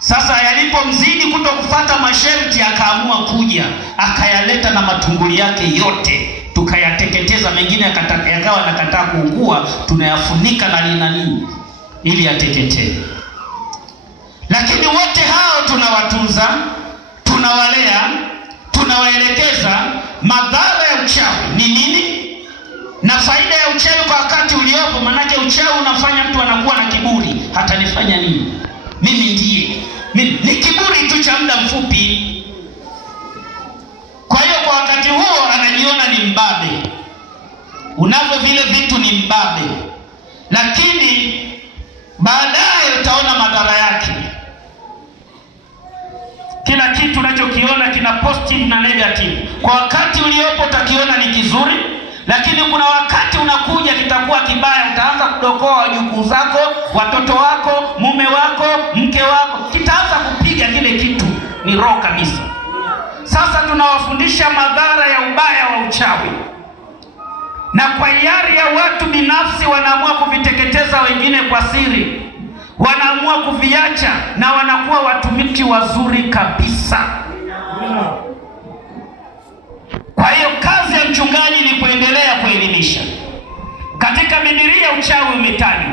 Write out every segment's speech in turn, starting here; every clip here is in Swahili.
Sasa yalipomzidi kutokufuata masharti, akaamua kuja, akayaleta na matunguli yake yote, tukayateketeza. Mengine yakawa nakataa kuungua, tunayafunika na nini ili yateketee. Lakini wote hao tunawatunza, tunawalea, tunawaelekeza. Madhara ya uchawi ni nini na faida ya uchawi kwa wakati uliopo? Manake uchawi unafanya mtu anakuwa na kiburi. Hata nifanya nini? Mimi ndiye. Ni kiburi tu cha muda mfupi. Kwa hiyo kwa wakati huo anajiona ni mbabe. Unavyo vile vitu ni mbabe. Lakini baadaye utaona madhara yake. Kila kitu unachokiona kina positive na negative. Kwa wakati uliopo utakiona ni kizuri, lakini kuna wakati unakuja kitakuwa kibaya. Utaanza kudokoa wajukuu zako, watoto wako, mume wako, mke wako, kitaanza kupiga kile kitu, ni roho kabisa. Sasa tunawafundisha madhara ya ubaya wa uchawi, na kwa hiari ya watu binafsi wanaamua kuviteketeza wengine kwa siri, wanaamua kuviacha na wanakuwa watumishi wazuri kabisa. Kwa hiyo kazi ya mchungaji ni kuendelea kuelimisha. Katika Biblia uchawi umetajwa.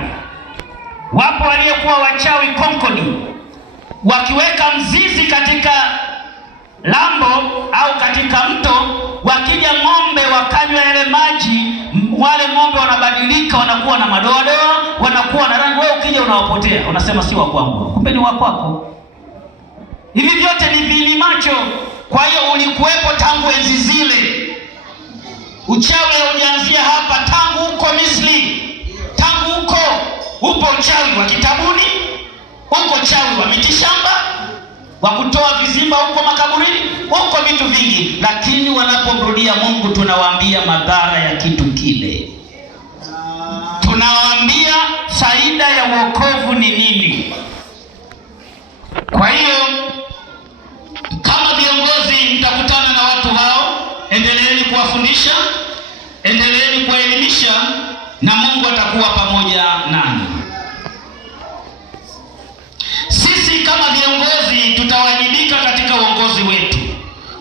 Wapo waliokuwa wachawi Konkodi, wakiweka mzizi katika lambo au katika mto, wakija ng'ombe wakanywa yale maji, wale ng'ombe wanabadilika, wanakuwa na madoadoa, wanakuwa na rangi. Wewe ukija unawapotea, unasema si wa kwangu, kumbe ni wa kwako. Hivi vyote ni vilimacho. Kwa hiyo ulikuwepo tangu enzi zile. Uchawi haujaanzia hapa, tangu huko Misri. Tangu huko upo uchawi wa kitabuni, uko uchawi wa mitishamba, wa kutoa vizimba huko makaburini, huko vitu vingi. Lakini wanapomrudia Mungu, tunawaambia madhara ya kitu kile. Tunawaambia faida ya wokovu ni nini. Kwa hiyo kama viongozi mtakutana na watu hao, endeleeni kuwafundisha, endeleeni kuwaelimisha, na Mungu atakuwa pamoja nani. Sisi kama viongozi tutawajibika katika uongozi wetu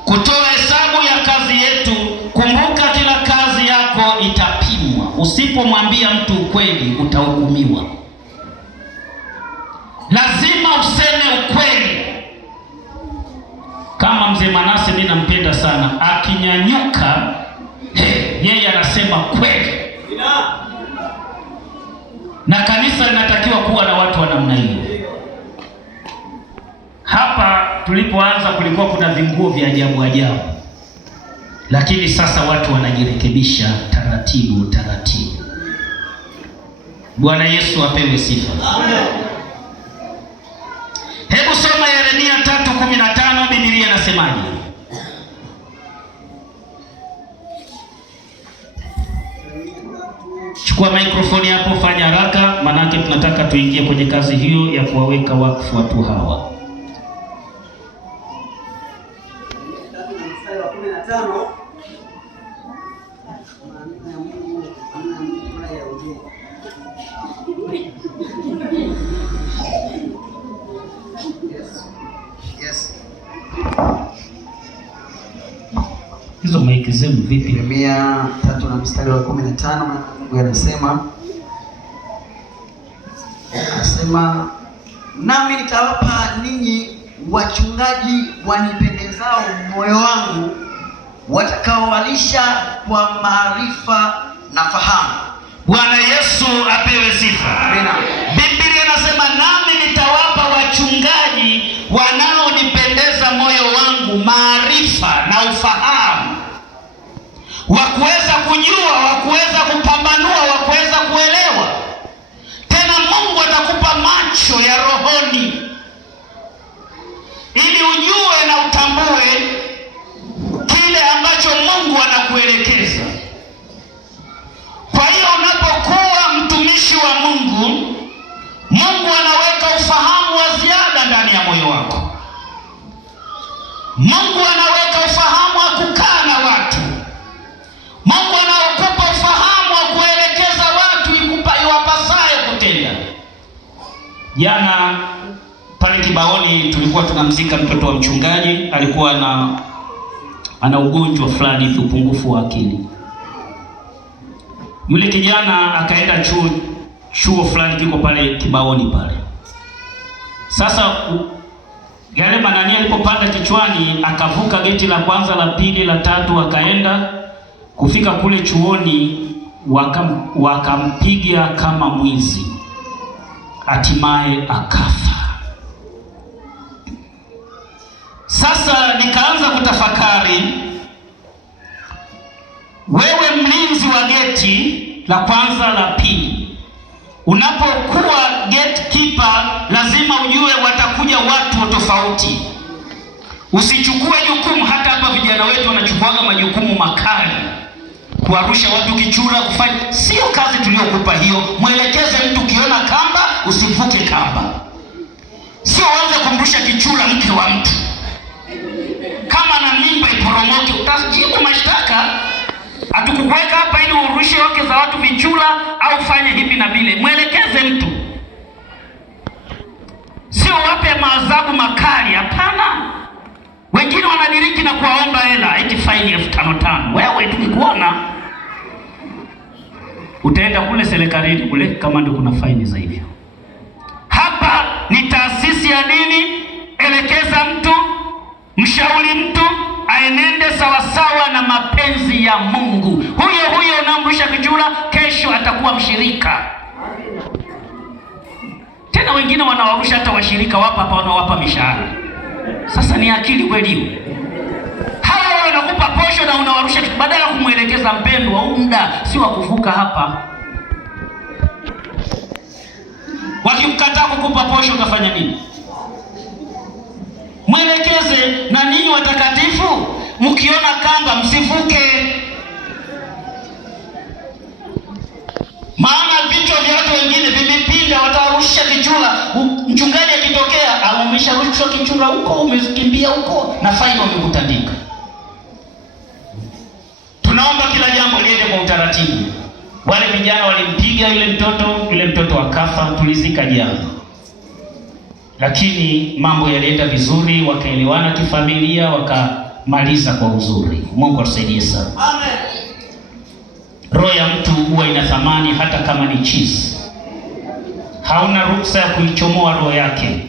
kutoa hesabu ya kazi yetu. Kumbuka, kila kazi yako itapimwa. Usipomwambia mtu ukweli utahukumiwa. Lazima useme ukweli. Kama mzee Manase, mimi nampenda sana, akinyanyuka yeye anasema kweli. Na kanisa linatakiwa kuwa na watu wa namna hiyo. Hapa tulipoanza kulikuwa kuna vinguo vya ajabu ajabu, lakini sasa watu wanajirekebisha taratibu taratibu. Bwana Yesu apewe sifa. Amen. Hebu soma Yeremia 3:15. Biblia inasemaje? Chukua mikrofoni hapo, fanya haraka, manake tunataka tuingie kwenye kazi hiyo ya kuwaweka wakfu watu hawa. Hizo maiki zenu vipi? Yeremia 3:15, Mungu anasema nami nitawapa ninyi wachungaji wanipendezao moyo wangu, watakaowalisha kwa maarifa na fahamu. Bwana Yesu apewe sifa. Amina. Biblia inasema nami nitawapa wachungaji wanaonipendeza moyo wangu, maarifa na ufahamu, wa kuweza kujua, wa kuweza kupambanua, wa kuweza kuelewa. Tena Mungu atakupa macho ya rohoni ili ujue na utambue kile ambacho Mungu anakuelekeza. Kwa hiyo unapokuwa mtumishi wa Mungu, Mungu anaweka ufahamu wa ziada ndani ya moyo wako. Mungu anaweka ufahamu wa kukaa na watu. Mungu anaokupa ufahamu wa kuelekeza watu iwapasayo kutenda. Jana pale Kibaoni tulikuwa tunamzika mtoto wa mchungaji, alikuwa ana ugonjwa fulani, upungufu wa akili. Yule kijana akaenda chuo fulani kiko pale Kibaoni pale. Sasa yale manani alipopanda kichwani, akavuka geti la kwanza, la pili, la tatu, akaenda kufika kule chuoni, wakampiga kama mwizi, hatimaye akafa. Sasa nikaanza kutafakari, wewe mlinzi wa geti la kwanza, la pili, unapokuwa gatekeeper lazima ujue watakuja watu tofauti. Usichukue jukumu, hata hapa vijana wetu wanachukuaga majukumu makali, kuarusha watu kichura, kufanya. Sio kazi tuliyokupa hiyo. Mwelekeze mtu, ukiona kamba usivuke kamba. Sio anze kumrusha kichura mke wa mtu. Kama na mimba iporomoke, utajibu mashtaka. Hatukukuweka hapa ili urushe wake za watu vichura au fanye hivi na vile. Mwelekeze mtu, sio wape maadhabu makali. Hapana. Wengine wanadiriki na kuwaomba hela, eti faini 5,500. Wewe tukikuona utaenda kule serikalini kule, kama ndio kuna faini za hivyo. Hapa ni taasisi ya dini. Elekeza mtu, mshauri mtu aenende sawasawa na mapenzi ya Mungu. Huyo unamrusha kijula, kesho atakuwa mshirika. Tena wengine wanawarusha hata washirika wapa hapa, wanawapa mishahara. Sasa ni akili kweli? Hawa wanakupa posho na unawarusha, badala ya kumwelekeza mpendwa, huu muda si wa kuvuka hapa. Wakimkataa kukupa posho utafanya nini? Mwelekeze. Na ninyi watakatifu, mkiona kamba msivuke. Maana vichwa vya watu wengine vimepinda, watawarusha kichura. Mchungaji akitokea, au umesharushwa kichura huko, umekimbia huko na faini wamekutandika. Tunaomba kila jambo liende kwa utaratibu. Wale vijana walimpiga yule mtoto akafa, tulizika jana. Lakini mambo yalienda vizuri, wakaelewana kifamilia, wakamaliza kwa uzuri. Mungu atusaidie sana. Amen. Roho ya mtu huwa ina thamani, hata kama ni cheese. Hauna ruhusa ya kuichomoa roho yake.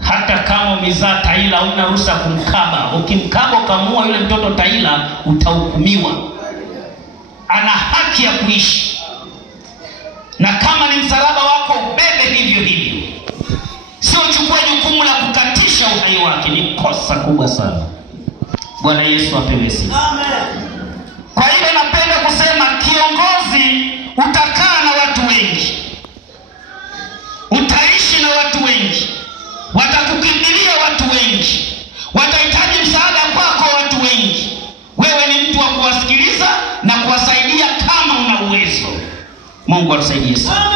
Hata kama umezaa taila, hauna ruhusa kumkaba. Ukimkaba ukamua yule mtoto taila, utahukumiwa. Ana haki ya kuishi. Na kama ni msalaba wako, ubebe hivyo hivyo. Sio chukua jukumu la kukatisha uhai wake. Ni kosa kubwa sana. Bwana Yesu apewe sifa. Amen. Kwa hiyo napenda kusema, kiongozi utakaa na watu wengi, utaishi na watu wengi, watakukimbilia watu wengi, watahitaji msaada kwako watu wengi. Wewe ni mtu wa kuwasikiliza na kuwasaidia kama una uwezo. Mungu atusaidie sana.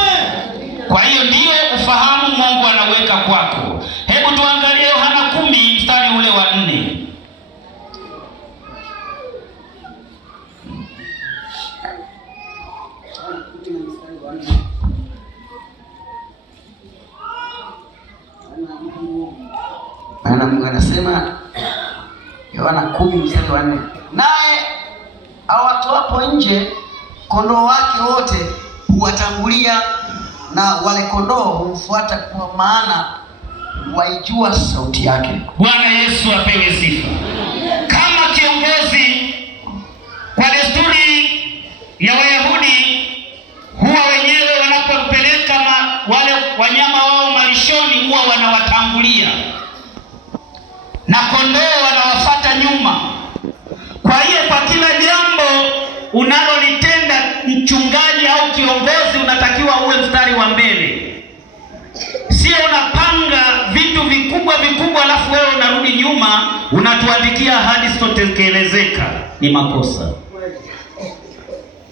Kwa hiyo ndiyo ufahamu Mungu anaweka kwako. Hebu tuangalie Yohana 10 mstari ule wa 4. Maana Mungu anasema, Yohana 10 mstari wa 4, naye awatoapo nje kondoo wake wote huwatangulia, na wale kondoo humfuata, kwa maana waijua sauti yake. Bwana Yesu apewe sifa. Kama kiongozi, kwa desturi ya Wayahudi, huwa wenyewe wanapopeleka wale wanyama wao malishoni, huwa wanawatangulia na kondoo wanawafuata nyuma. Kwa hiyo kwa kila jambo unalolitenda, mchungaji au kiongozi, unatakiwa uwe mstari wa mbele. Sio unapanga vitu vikubwa alafu wewe unarudi nyuma unatuandikia ahadi zisizotekelezeka. Ni makosa.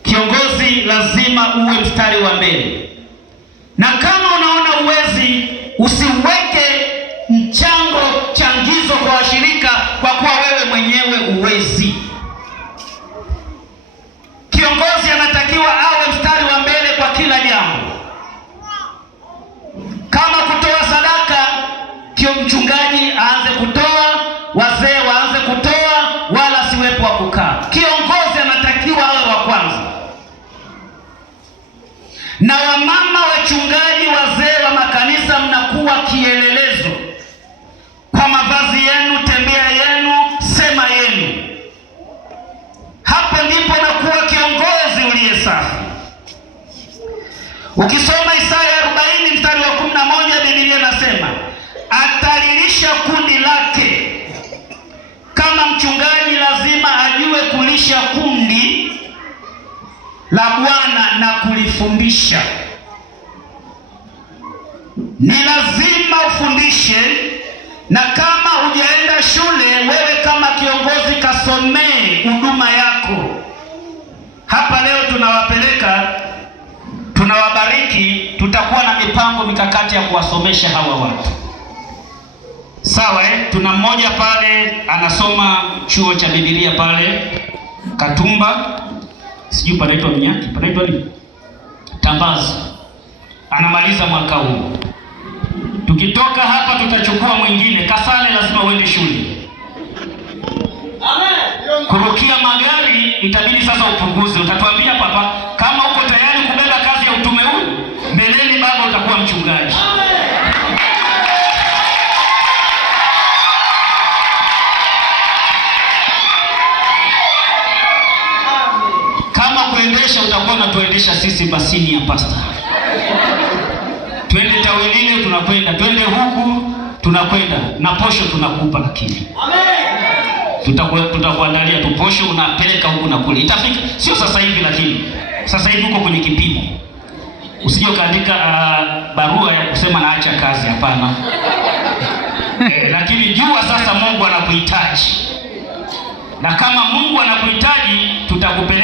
Kiongozi lazima uwe mstari wa mbele. Na kama unaona uwezi, usiweke changizo kwa washirika kwa kuwa wewe mwenyewe uwezi. Kiongozi anatakiwa awe mstari wa mbele kwa kila jambo. Kama kutoa mchungaji aanze kutoa, wazee waanze kutoa, wala siwepo wa kukaa. Kiongozi anatakiwa awe wa kwanza. Na wamama wachungaji, wazee wa makanisa, mnakuwa kielelezo kwa mavazi yenu, tembea yenu, sema yenu. Hapo ndipo nakuwa kiongozi uliye safi. Ukisoma Isaya 40 mstari wa 11, Biblia inasema atalilisha kundi lake. Kama mchungaji lazima ajue kulisha kundi la Bwana na kulifundisha. Ni lazima ufundishe, na kama hujaenda shule, wewe kama kiongozi kasomee huduma yako. Hapa leo tunawapeleka, tunawabariki, tutakuwa na mipango mikakati ya kuwasomesha hawa watu. Sawa, tuna mmoja pale anasoma chuo cha Biblia pale Katumba, sijui panaitwa Mnyaki, panaitwa nini? Tambazi. Anamaliza mwaka huu. Tukitoka hapa tutachukua mwingine. Kasale lazima uende shule. Amen. Kurukia magari itabidi sasa upunguze. Utatuambia papa, kama uko tayari kubeba kazi ya utume huu, mbeleni baba utakuwa mchungaji. Amen. Kama kuendesha utakuwa unatuendesha sisi basini ya pastor. Twende tawilile tunakwenda, twende huku tunakwenda, na posho tunakupa lakini. Amen. Tutakuandalia tu posho, unapeleka huku na kule. Itafika, sio sasa hivi lakini. Sasa hivi uko kwenye kipimo. Usije kaandika barua ya kusema naacha kazi, hapana. Lakini jua sasa Mungu anakuhitaji. Na kama Mungu anakuhitaji, tutakupeleka